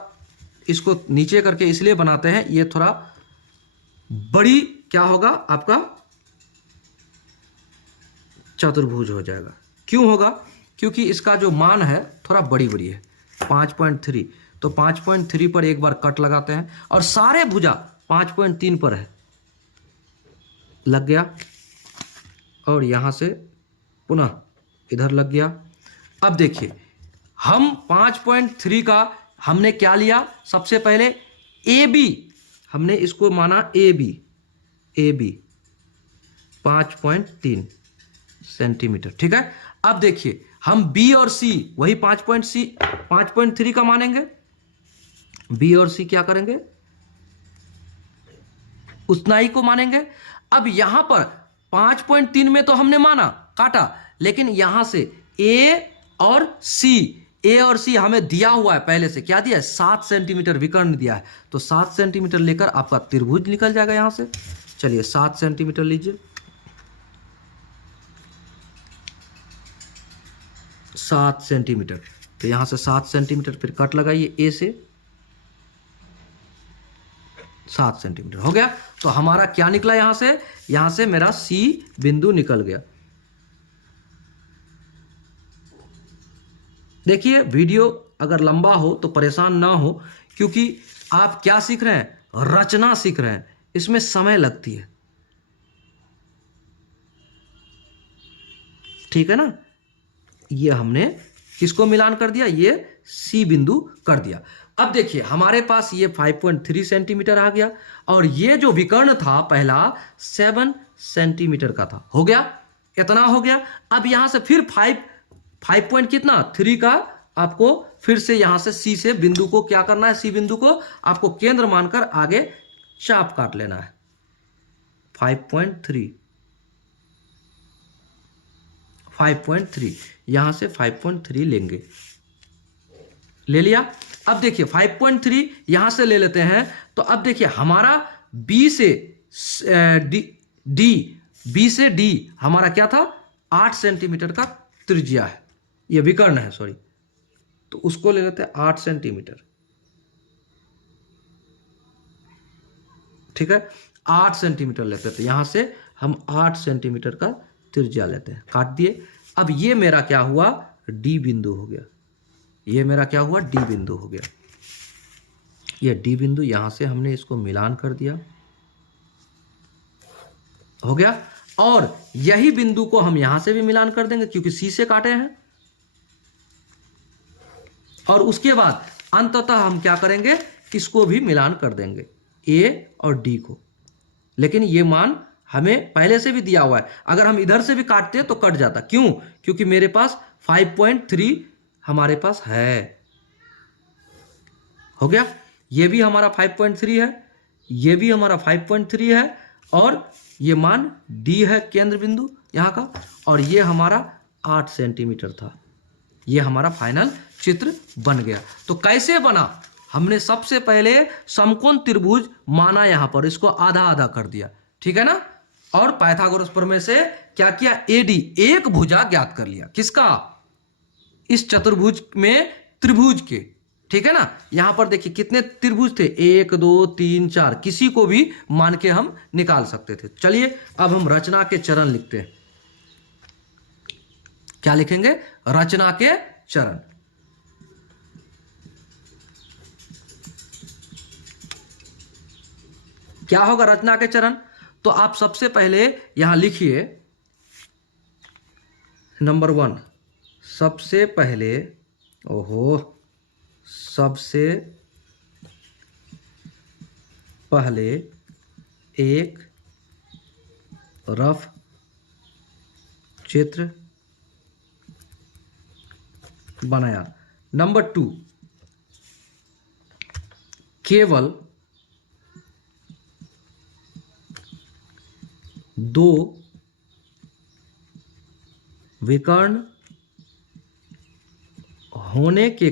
इसको नीचे करके इसलिए बनाते हैं, ये थोड़ा बड़ी क्या होगा आपका चतुर्भुज हो जाएगा। क्यों होगा, क्योंकि इसका जो मान है थोड़ा बड़ी बड़ी है 5.3, तो 5.3 पर एक बार कट लगाते हैं, और सारे भुजा 5.3 पर है, लग गया, और यहां से पुनः इधर लग गया। अब देखिए हम 5.3 का हमने क्या लिया, सबसे पहले AB, हमने इसको माना AB 5.3 सेंटीमीटर। ठीक है, अब देखिए हम B और C वही 5.3 का मानेंगे, B और C क्या करेंगे, उतना ही को मानेंगे। अब यहां पर 5.3 में तो हमने माना, काटा, लेकिन यहां से A और C हमें दिया हुआ है, पहले से क्या दिया है, 7 सेंटीमीटर विकर्ण दिया है, तो 7 सेंटीमीटर लेकर आपका त्रिभुज निकल जाएगा यहां से। चलिए 7 सेंटीमीटर लीजिए, 7 सेंटीमीटर, तो यहां से 7 सेंटीमीटर फिर कट लगाइए, A से 7 सेंटीमीटर हो गया। तो हमारा क्या निकला, यहां से मेरा C बिंदु निकल गया। देखिए वीडियो अगर लंबा हो तो परेशान ना हो, क्योंकि आप क्या सीख रहे हैं, रचना सीख रहे हैं, इसमें समय लगती है। ठीक है ना, ये हमने किसको मिलान कर दिया, ये C बिंदु कर दिया। अब देखिए हमारे पास ये 5.3 सेंटीमीटर आ गया, और ये जो विकर्ण था पहला 7 सेंटीमीटर का था, हो गया, इतना हो गया। अब यहां से फिर 5 पॉइंट कितना 3 का आपको फिर से यहां से C से बिंदु को क्या करना है, C बिंदु को आपको केंद्र मानकर आगे चाप काट लेना है। 5.3 यहां से 5.3 लेंगे, ले लिया। अब देखिए 5.3 यहां से ले लेते हैं, तो अब देखिए हमारा B से D हमारा क्या था, 8 सेंटीमीटर का त्रिज्या है, ये विकर्ण है, सॉरी, तो उसको ले लेते हैं 8 सेंटीमीटर। ठीक है, 8 सेंटीमीटर लेते हैं, तो यहां से हम 8 सेंटीमीटर का त्रिज्या लेते हैं, काट दिए। अब ये मेरा क्या हुआ, D बिंदु हो गया, ये मेरा क्या हुआ, D बिंदु हो गया। ये D बिंदु यहां से हमने इसको मिलान कर दिया, हो गया। और यही बिंदु को हम यहां से भी मिलान कर देंगे क्योंकि सी से काटे हैं। और उसके बाद अंततः हम क्या करेंगे, इसको भी मिलान कर देंगे, ए और डी को। लेकिन ये मान हमें पहले से भी दिया हुआ है, अगर हम इधर से भी काटते तो कट जाता। क्यों? क्योंकि मेरे पास 5.3 हमारे पास है। हो गया। ये भी हमारा 5.3 है, ये भी हमारा 5.3 है, और ये मान डी है केंद्र बिंदु यहाँ का, और ये हमारा 8 सेंटीमीटर था। ये हमारा फाइनल चित्र बन गया। तो कैसे बना? हमने सबसे पहले समकोण त्रिभुज माना, यहां पर इसको आधा आधा कर दिया, ठीक है ना। और पाइथागोरस प्रमेय से क्या किया, एडी एक भुजा ज्ञात कर लिया। किसका? इस चतुर्भुज में त्रिभुज के, ठीक है ना। यहां पर देखिए कितने त्रिभुज थे, 1 2 3 4, किसी को भी मान के हम निकाल सकते थे। चलिए अब हम रचना के चरण लिखते हैं। क्या लिखेंगे? रचना के चरण। क्या होगा रचना के चरण? तो आप सबसे पहले यहां लिखिए नंबर 1, सबसे पहले, सबसे पहले एक रफ चित्र बनाया। नंबर 2, केवल 2 विकर्ण होने के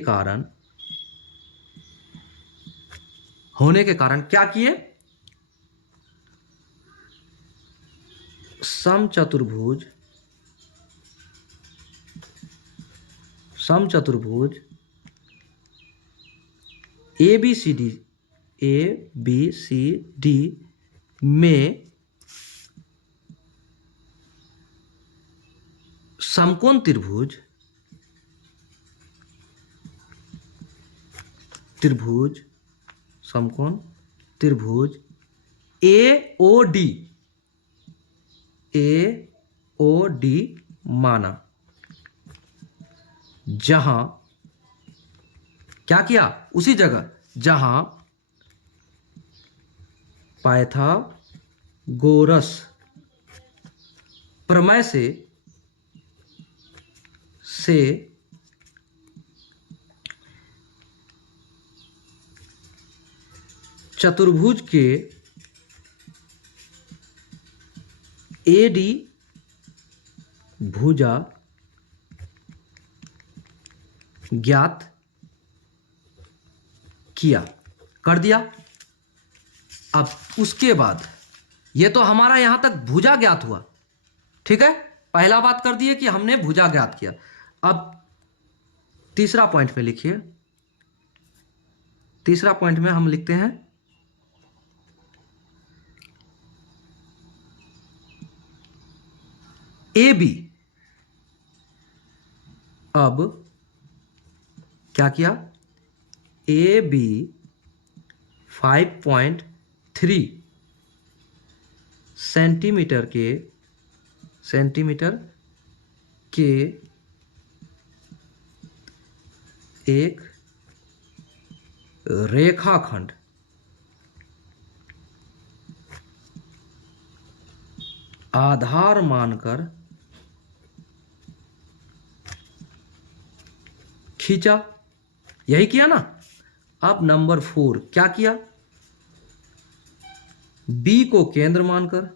कारण क्या किए, समचतुर्भुज ए बी सी डी में समकोण त्रिभुज AOD माना, जहां क्या किया, उसी जगह जहां पाइथागोरस प्रमेय से चतुर्भुज के AD भुजा ज्ञात किया, कर दिया। अब उसके बाद ये तो हमारा यहां तक भुजा ज्ञात हुआ, ठीक है। पहला बात कर दिए कि हमने भुजा ज्ञात किया। अब तीसरा पॉइंट पे लिखिए। तीसरा पॉइंट में हम लिखते हैं AB। अब क्या किया, AB 5.3 सेंटीमीटर के एक रेखाखंड आधार मानकर खींचा। यही किया ना। अब नंबर 4 क्या किया, B को केंद्र मानकर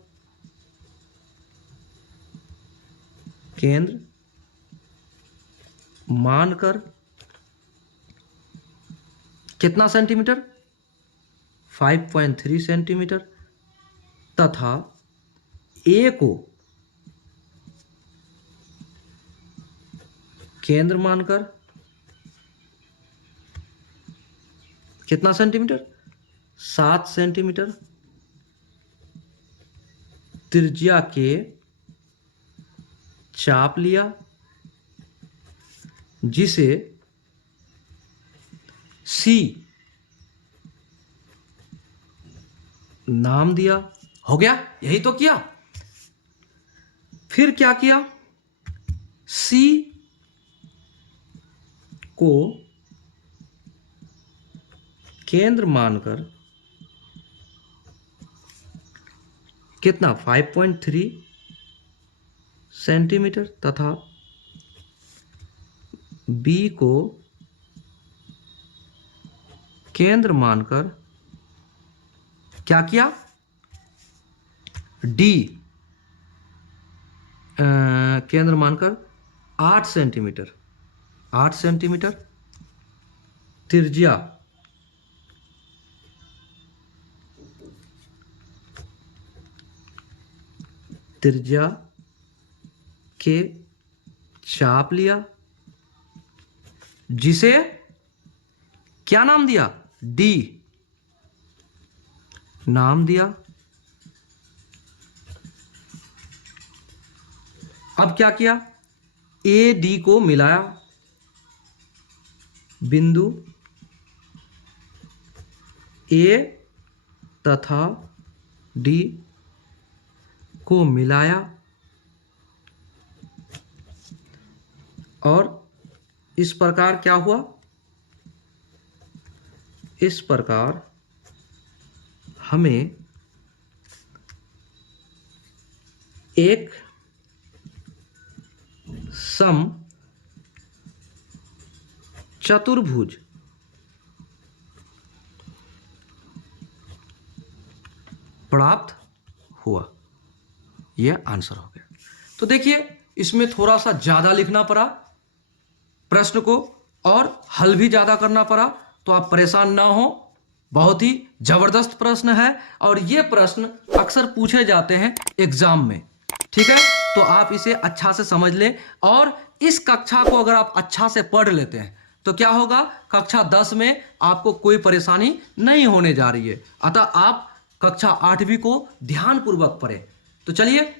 कितना सेंटीमीटर, 5.3 सेंटीमीटर, तथा A को केंद्र मानकर कितना सेंटीमीटर, 7 सेंटीमीटर त्रिज्या के चाप लिया, जिसे C नाम दिया। हो गया, यही तो किया। फिर क्या किया, सी को केंद्र मानकर कितना 5.3 सेंटीमीटर तथा बी को केंद्र मानकर क्या किया, डी केंद्र मानकर 8 सेंटीमीटर, 8 सेंटीमीटर त्रिज्या त्रिज्या के चाप लिया, जिसे क्या नाम दिया, डी नाम दिया। अब क्या किया, ए डी को मिलाया, बिंदु ए तथा डी को मिलाया और इस प्रकार क्या हुआ, इस प्रकार हमें एक सम चतुर्भुज प्राप्त हुआ। यह आंसर हो गया। तो देखिए इसमें थोड़ा सा ज्यादा लिखना पड़ा प्रश्न को और हल भी ज्यादा करना पड़ा, तो आप परेशान ना हो, बहुत ही जबरदस्त प्रश्न है और ये प्रश्न अक्सर पूछे जाते हैं एग्जाम में। ठीक है, तो आप इसे अच्छा से समझ लें और इस कक्षा को अगर आप अच्छा से पढ़ लेते हैं तो क्या होगा, कक्षा 10 में आपको कोई परेशानी नहीं होने जा रही है। अतः आप कक्षा 8वीं को ध्यानपूर्वक पढ़ें। तो चलिए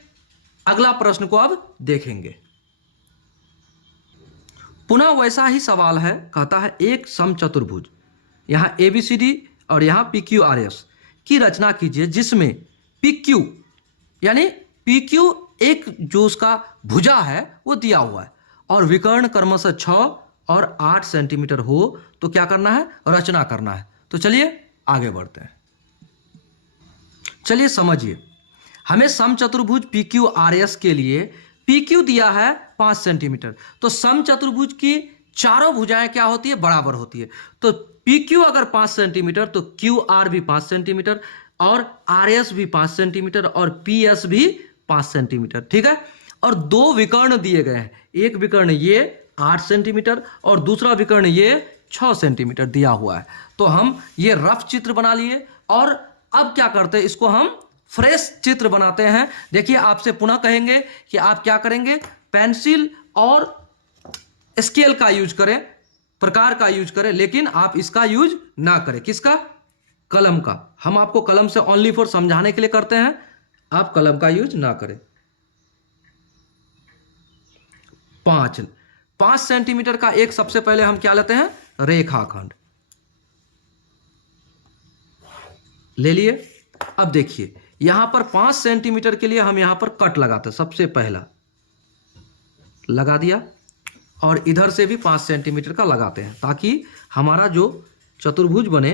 अगला प्रश्न को अब देखेंगे। पुनः वैसा ही सवाल है, कहता है एक समचतुर्भुज, यहां ABCD और यहां PQRS की रचना कीजिए जिसमें PQ यानी PQ एक जो उसका भुजा है वो दिया हुआ है और विकर्ण क्रमशः 6 और 8 सेंटीमीटर हो, तो क्या करना है, रचना करना है। तो चलिए आगे बढ़ते हैं। चलिए समझिए, हमें समचतुर्भुज PQRS के लिए PQ दिया है 5 सेंटीमीटर, तो समचतुर्भुज की चारों भुजाएं क्या होती है, बराबर होती है। तो PQ अगर 5 सेंटीमीटर तो QR भी 5 सेंटीमीटर और RS भी 5 सेंटीमीटर और PS भी 5 सेंटीमीटर। ठीक है, और दो विकर्ण दिए गए हैं, एक विकर्ण ये 8 सेंटीमीटर और दूसरा विकर्ण ये 6 सेंटीमीटर दिया हुआ है। तो हम ये रफ चित्र बना लिए और अब क्या करते हैं, इसको हम फ्रेश चित्र बनाते हैं। देखिए आपसे पुनः कहेंगे कि आप क्या करेंगे, पेंसिल और स्केल का यूज करें, प्रकार का यूज करें, लेकिन आप इसका यूज ना करें। किसका, कलम का। हम आपको कलम से ओनली फॉर समझाने के लिए करते हैं, आप कलम का यूज ना करें। 5 सेंटीमीटर का एक सबसे पहले हम क्या लेते हैं, रेखाखंड ले लिए। अब देखिए यहां पर 5 सेंटीमीटर के लिए हम यहां पर कट लगाते हैं, सबसे पहला लगा दिया और इधर से भी 5 सेंटीमीटर का लगाते हैं ताकि हमारा जो चतुर्भुज बने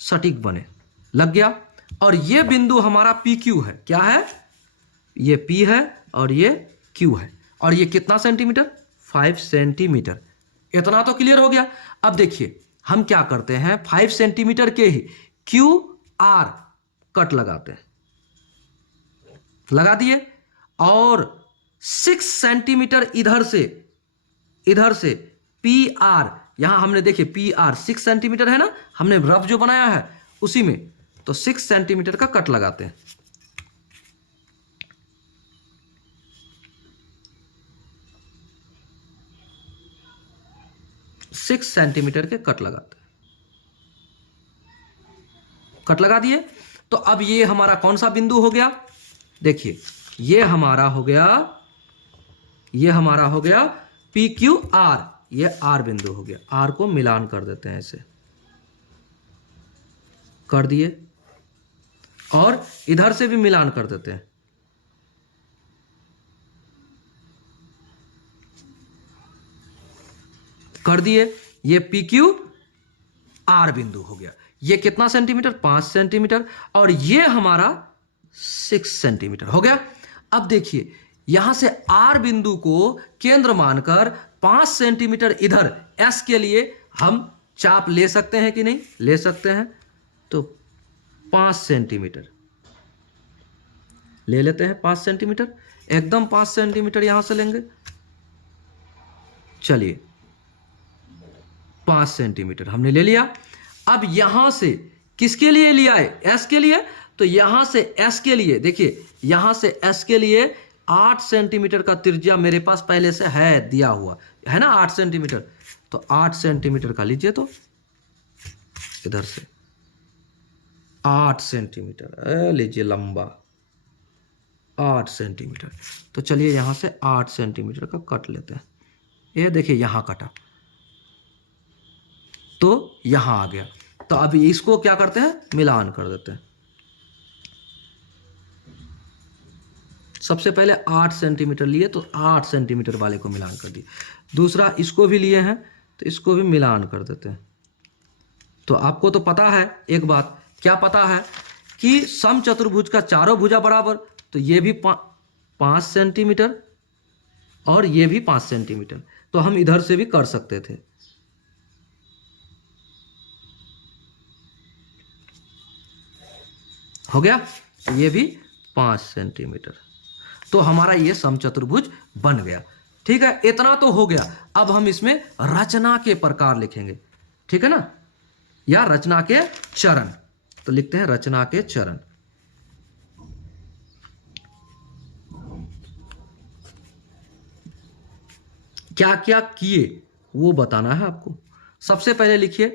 सटीक बने। लग गया। और ये बिंदु हमारा PQ है, क्या है, ये P है और ये Q है और ये कितना सेंटीमीटर, 5 सेंटीमीटर। इतना तो क्लियर हो गया। अब देखिए हम क्या करते हैं, 5 सेंटीमीटर के ही QR कट लगाते हैं, लगा दिए और 6 सेंटीमीटर इधर से PR, यहां हमने देखिए PR 6 सेंटीमीटर है ना, हमने रफ जो बनाया है उसी में, तो 6 सेंटीमीटर का कट लगाते हैं। सिक्स सेंटीमीटर के कट लगाते हैं, कट लगा दिए। तो अब ये हमारा कौन सा बिंदु हो गया, देखिए ये हमारा हो गया PQR, ये R बिंदु हो गया। R को मिलान कर देते हैं, ऐसे कर दिए और इधर से भी मिलान कर देते हैं। कर दिए। ये पी क्यू आर बिंदु हो गया। ये कितना सेंटीमीटर? 5 सेंटीमीटर। और ये हमारा 6 सेंटीमीटर हो गया। अब देखिए यहां से आर बिंदु को केंद्र मानकर 5 सेंटीमीटर इधर एस के लिए हम चाप ले सकते हैं कि नहीं? ले सकते हैं। तो 5 सेंटीमीटर ले लेते हैं। 5 सेंटीमीटर, एकदम 5 सेंटीमीटर यहां से लेंगे। चलिए 5 सेंटीमीटर हमने ले लिया। अब यहां से किसके लिए लिया है? एस के लिए। तो यहां से एस के लिए देखिए, यहां से एस के लिए 8 सेंटीमीटर का त्रिज्या मेरे पास पहले से है, दिया हुआ है ना, 8 सेंटीमीटर। तो 8 सेंटीमीटर का लीजिए, तो इधर से 8 सेंटीमीटर लीजिए, लंबा 8 सेंटीमीटर। तो चलिए यहां से 8 सेंटीमीटर का कट लेते हैं। ये देखिए यहां कटा, तो यहां आ गया। तो अब इसको क्या करते हैं? मिलान कर देते हैं। सबसे पहले 8 सेंटीमीटर लिए, तो 8 सेंटीमीटर वाले को मिलान कर दिए। दूसरा इसको भी लिए हैं, तो इसको भी मिलान कर देते हैं। तो आपको तो पता है एक बात, क्या पता है कि समचतुर्भुज का चारों भुजा बराबर। तो ये भी 5 सेंटीमीटर और ये भी 5 सेंटीमीटर। तो हम इधर से भी कर सकते थे। हो गया, ये भी 5 सेंटीमीटर। तो हमारा ये समचतुर्भुज बन गया। ठीक है, इतना तो हो गया। अब हम इसमें रचना के प्रकार लिखेंगे, ठीक है ना, या रचना के चरण। तो लिखते हैं रचना के चरण। क्या क्या किए वो बताना है आपको। सबसे पहले लिखिए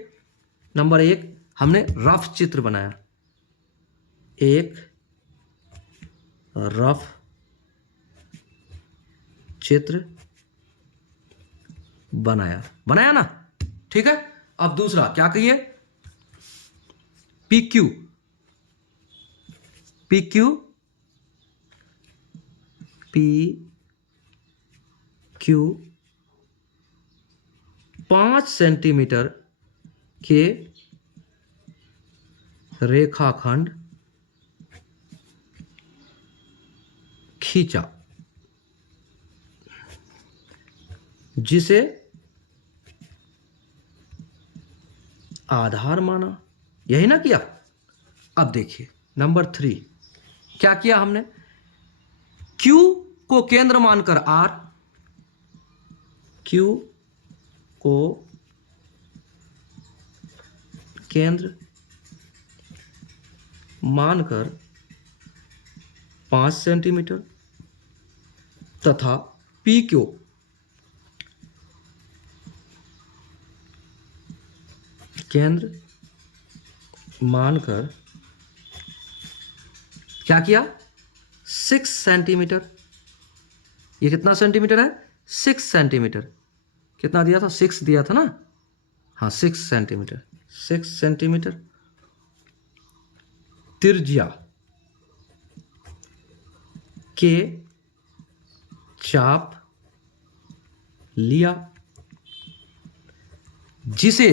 नंबर 1, हमने रफ चित्र बनाया। एक रफ चित्र बनाया, बनाया ना, ठीक है। अब दूसरा क्या कहिए? P Q, P Q, P Q 5 centimetre के रेखाखंड खींचा, जिसे आधार माना। यही ना किया। अब देखिए नंबर 3 क्या किया हमने? Q को केंद्र मानकर R, Q को केंद्र मानकर 5 सेंटीमीटर तथा P को केंद्र मानकर क्या किया? 6 सेंटीमीटर। ये कितना सेंटीमीटर है? 6 सेंटीमीटर। कितना दिया था? 6 दिया था ना, हाँ 6 सेंटीमीटर। 6 सेंटीमीटर त्रिज्या के चाप लिया, जिसे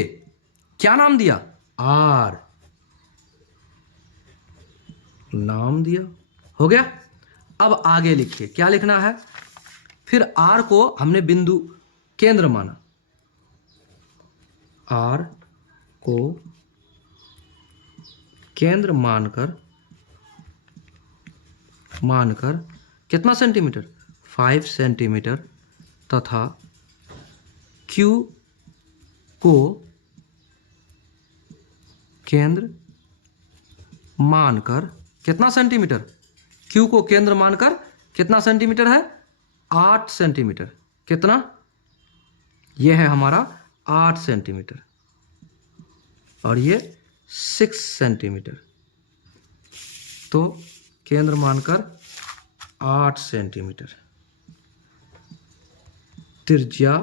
क्या नाम दिया? आर नाम दिया। हो गया। अब आगे लिखिए, क्या लिखना है? फिर आर को हमने बिंदु केंद्र माना। आर को केंद्र मानकर कितना सेंटीमीटर? 5 सेंटीमीटर तथा क्यू को केंद्र मानकर कितना सेंटीमीटर? क्यू को केंद्र मानकर कितना सेंटीमीटर है? 8 सेंटीमीटर। कितना? यह है हमारा 8 सेंटीमीटर और ये 6 सेंटीमीटर। तो केंद्र मानकर 8 सेंटीमीटर त्रिज्या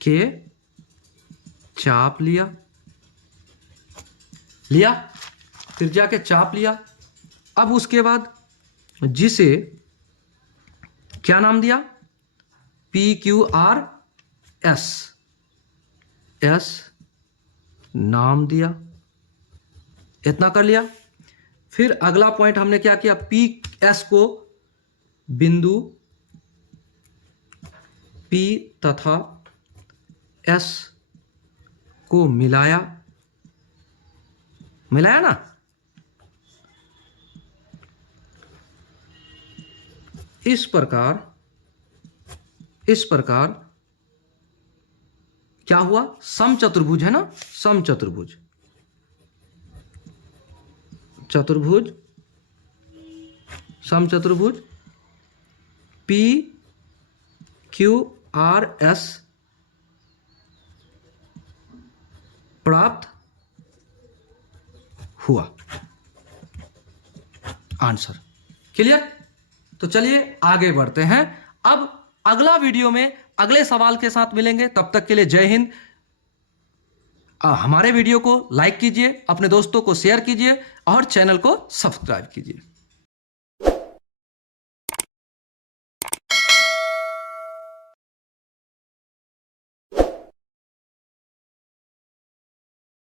के चाप लिया, त्रिज्या के चाप लिया। अब उसके बाद जिसे क्या नाम दिया? P Q R S, S नाम दिया, इतना कर लिया। फिर अगला पॉइंट हमने क्या किया, पी एस को बिंदु पी तथा एस को मिलाया, मिलाया ना, इस प्रकार क्या हुआ, समचतुर्भुज है ना, समचतुर्भुज, चतुर्भुज, समचतुर्भुज पी क्यू आर एस प्राप्त हुआ। Answer clear. तो चलिए आगे बढ़ते हैं। अब अगला वीडियो में अगले सवाल के साथ मिलेंगे। तब तक के लिए जय हिंद। हमारे वीडियो को लाइक कीजिए, अपने दोस्तों को शेयर कीजिए और चैनल को सब्सक्राइब कीजिए।